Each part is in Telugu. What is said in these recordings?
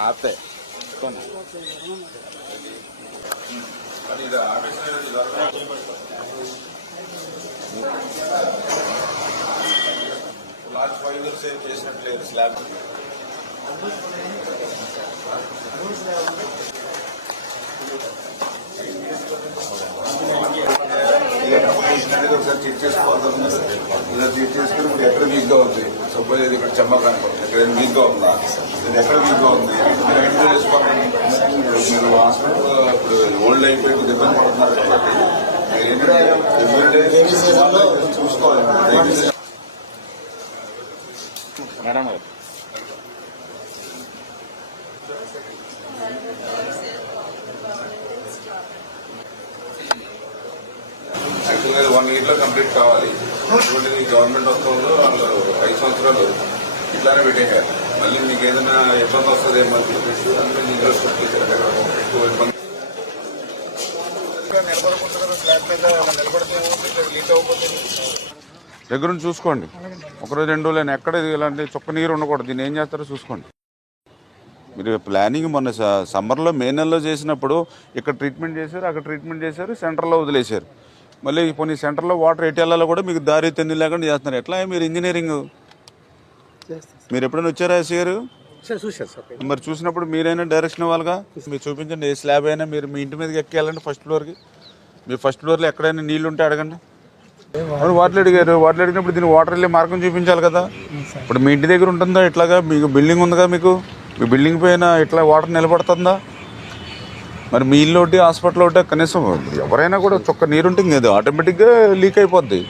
ఆపే లాస్ట్ ఫైవ్ ఇయర్స్ ఏం చేసినట్లేదు స్లాబ్ ఒకసారి చెక్ చేసుకోవాలి ఇలా చెక్ చేసుకుని ఇప్పుడు ఎక్కడ వీక్గా ఉంది? సపోజ్ ఇది ఇక్కడ చెమ్మ కనపడుతుంది. ఇక్కడ వీక్గా ఉందా? ఇది ఎక్కడ వీక్గా ఉంది? మీరు ఐడెంటిఫై చేసుకోవాలి? మీరు హాస్పిటల్ ఇప్పుడు ఓల్డ్ అయిపోయి ఇబ్బంది పడుతున్నారు కాబట్టి చూసుకోవాలి. మేడం గారు. యాక్చువల్గా వన్ వీక్లో కంప్లీట్ కావాలి. ఈ గవర్నమెంట్ వస్తుంది వాళ్ళు ఐదు సంవత్సరాలు ఇట్లానే పెట్టేశారు. మళ్ళీ మీకు ఏదైనా ఇబ్బంది వస్తుందేమో అని చెప్పేసి నీళ్ళు పెట్టేశారు ఎక్కువ ఇబ్బంది. నిలబడకుండా స్లాబ్ మీద నిలబడితే లీక్ అవ్వకపోతే దగ్గర నుంచి చూసుకోండి. ఒకరోజు రెండు రోజులు ఎక్కడ ఇది ఇలాంటి చుక్క నీరు ఉండకూడదు. దీన్ని ఏం చేస్తారో చూసుకోండి. మీరు ప్లానింగ్ మొన్న స- సమ్మర్లో మే నెలలో చేసినప్పుడు ఇక్కడ ట్రీట్మెంట్ చేశారు అక్కడ ట్రీట్మెంట్ చేశారు సెంటర్లో వదిలేశారు. మళ్ళీ కొన్ని సెంటర్లో వాటర్ ఎటు వెళ్ళాలో కూడా మీకు దారి తెన్ని లేకుండా చేస్తున్నారు. ఎట్లా మీరు ఇంజనీరింగ్ మీరు ఎప్పుడైనా వచ్చారా సార్ మరి చూసినప్పుడు మీరైనా డైరెక్షన్ ఇవ్వాలిగా? మీరు చూపించండి ఏ స్లాబ్ అయినా మీరు మీ ఇంటి మీదకి ఎక్కేయాలండి ఫస్ట్ ఫ్లోర్కి మీ ఫస్ట్ ఫ్లోర్లో ఎక్కడైనా నీళ్ళు ఉంటే అడగండి. వాటర్ అడిగారు? వాటర్ అడిగినప్పుడు దీనికి వాటర్ వెళ్ళే మార్గం చూపించాలి కదా. ఇప్పుడు మీ ఇంటి దగ్గర ఉంటుందా? ఇట్లాగా మీకు బిల్డింగ్ ఉందిగా మీకు? మీ బిల్డింగ్ పైన ఇట్లా వాటర్ నిలబడుతుందా? మరి మీ ఇల్లు ఒకటి హాస్పిటల్ ఒకటి కనీసం ఎవరైనా కూడా చొక్క నీరు ఉంటుంది కదా ఆటోమేటిక్గా లీక్ అయిపోద్ది.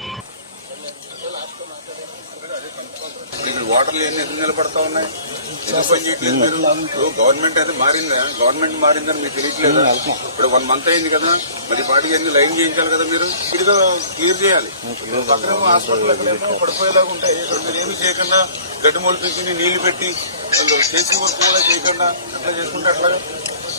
ఎన్ని నిలబడతా ఉన్నాయి? గవర్నమెంట్ అయితే మారిందా? గవర్నమెంట్ మారిందని మీకు తెలియట్లేదు? ఇప్పుడు వన్ మంత్ అయింది కదా. మరి పాటికి అన్ని లైన్ చేయించాలి కదా మీరు? ఇదిగా క్లియర్ చేయాలి. పక్కన హాస్పిటల్ పడిపోయేలాగా ఉంటాయి. మీరు ఏమి చేయకుండా గడ్డి మొలు పీకి నీళ్ళు పెట్టి అసలు చేసి వర్క్ కూడా చేయకుండా అట్లా చేసుకుంటే అట్లాగా?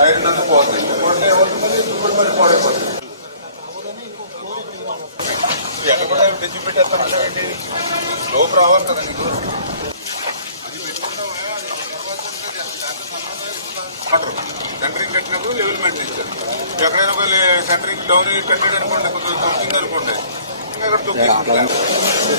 ఐరన్ అంతా పోతుంది పోతే ఏమవుతుంది? ఇప్పుడు ఎక్కడ కూడా తెచ్చి పెట్టేస్తానంటే లోపు రావాలి కదా నీకు సెంటరింగ్ కట్టినప్పుడు లెవెల్ మెయింటైన్ చేస్తారు ఎక్కడైనా ఒక సెంటరింగ్ డౌన్ కట్టాడు అనుకోండి కొంచెం తొక్కింది అనుకోండి ఇంకా అక్కడ తొక్కింది